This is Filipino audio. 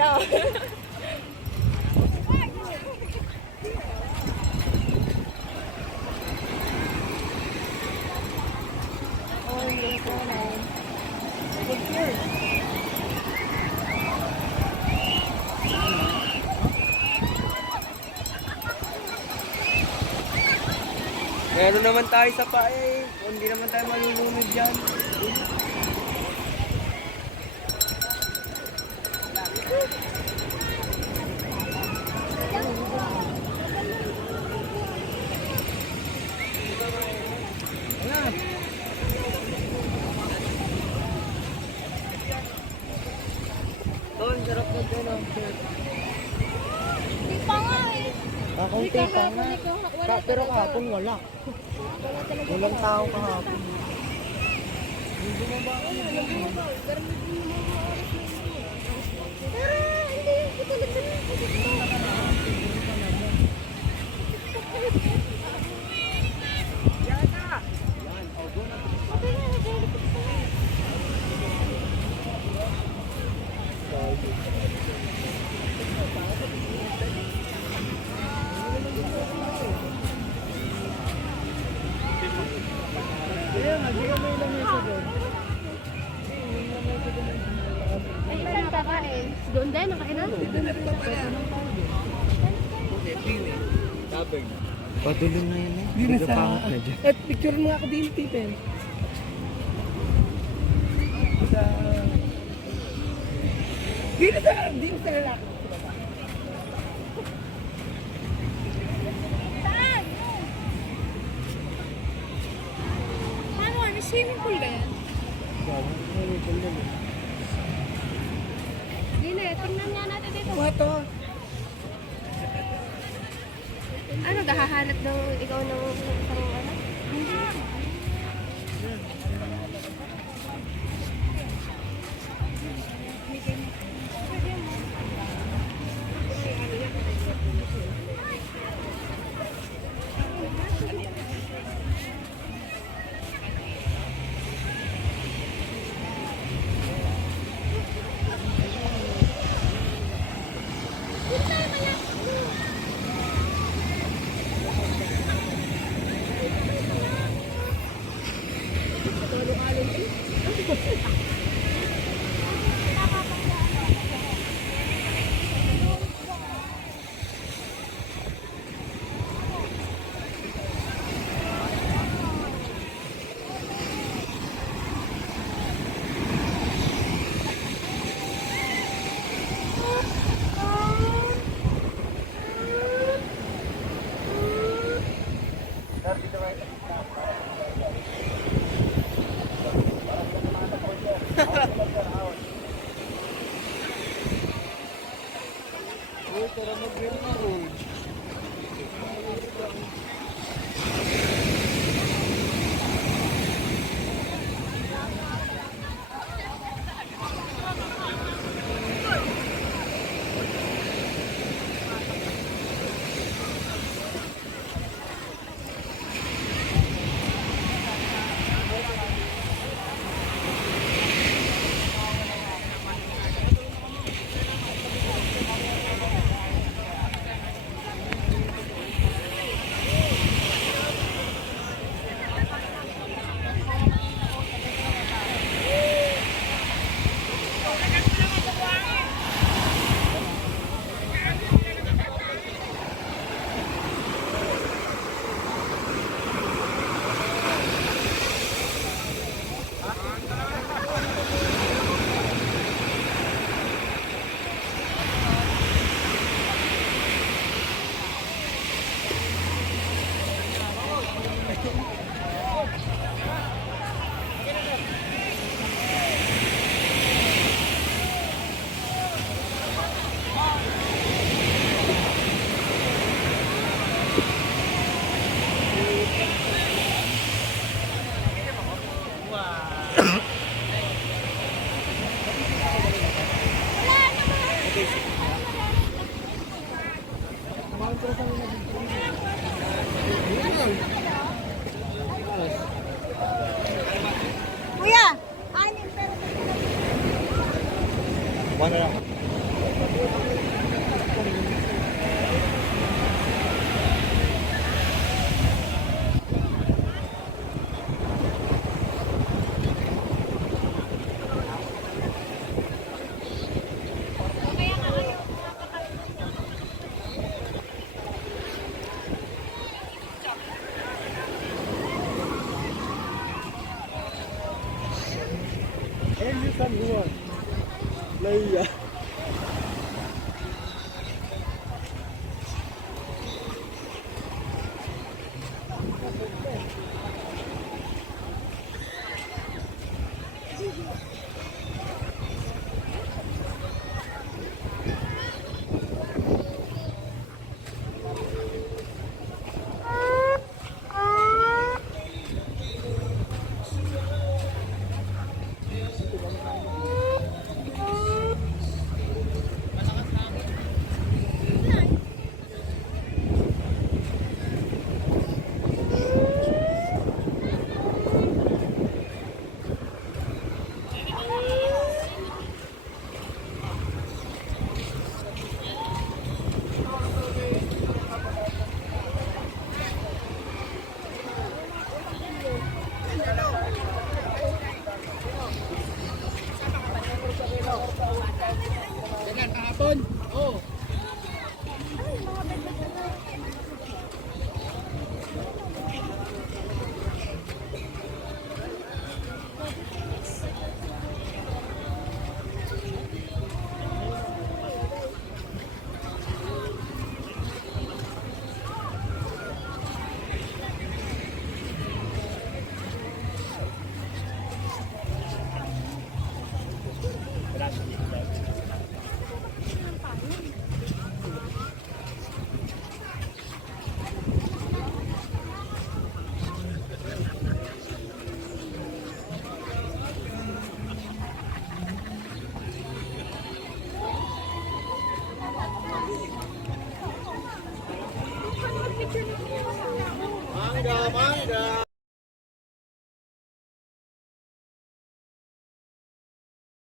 Yeah. Oh, yes, good here. Meron naman tayo sa pae. Hindi naman tayo malulunod dyan. Doon, sarap na gano'n. Hindi pa nga eh. Kakunti pa nga. Pero kahapon wala. Walang tao kahapon. Hindi mo ba? Hindi ka may ilang isa doon. Ay, saan ka ka eh? Doon din, nakainan? Padulong na yan eh. Hindi na sa... At picture mo ako din, Titen. Sa... Hindi sa lalaki. Saan? Ano, may swimming pool ba yan? Dine, tingnan nga natin dito. Mga to. Ano, hahanap daw ikaw ng ano? Tara mag-green na road. San Juan. Naiya.